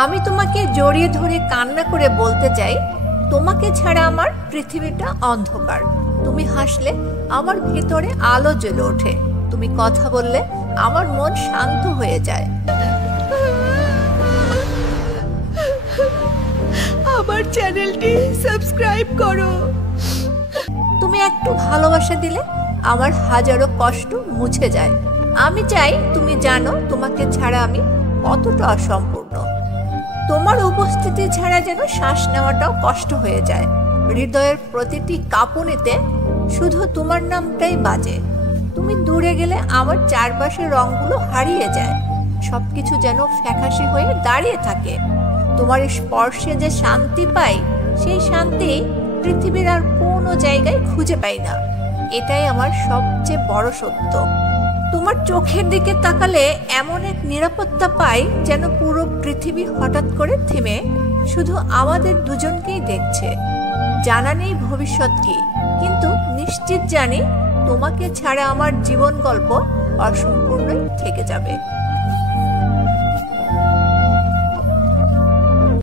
আমি তোমাকে জড়িয়ে ধরে কান্না করে বলতে চাই, তোমাকে ছাড়া আমার পৃথিবীটা অন্ধকার। তুমি হাসলে আমার ভিতরে আলো জ্বলে ওঠে, তুমি কথা বললে আমার মন শান্ত হয়ে যায়। আমার চ্যানেলটি সাবস্ক্রাইব করো। তুমি একটু ভালোবাসা দিলে আমার হাজারো কষ্ট মুছে যায়। আমি চাই তুমি জানো তোমাকে ছাড়া আমি কতটা অসম্পূর্ণ। তোমার উপস্থিতি ছাড়া যেন শ্বাস নেওয়াটাও কষ্ট হয়ে যায়। হৃদয়ের প্রতিটি কাঁপুনিতে শুধু তোমার নামটাই বাজে। তুমি দূরে গেলে আমার চারপাশের রঙগুলো হারিয়ে যায়, সবকিছু যেন ফ্যাকাশে হয়ে দাঁড়িয়ে থাকে। তোমার স্পর্শে যে শান্তি পাই, সেই শান্তি পৃথিবীর আর কোনো জায়গায় খুঁজে পাই না। এটাই আমার সবচেয়ে বড় সত্য। তোমার চোখের দিকে তাকালে এমন এক নিরাপত্তা পাই, যেন পুরো পৃথিবী হঠাৎ করে থেমে শুধু আমাদের দুজনকেই দেখছে। জানা নেই ভবিষ্যৎ কি, কিন্তু নিশ্চিত জানি তোমাকে ছাড়া আমার জীবন গল্প অসম্পূর্ণই থেকে যাবে।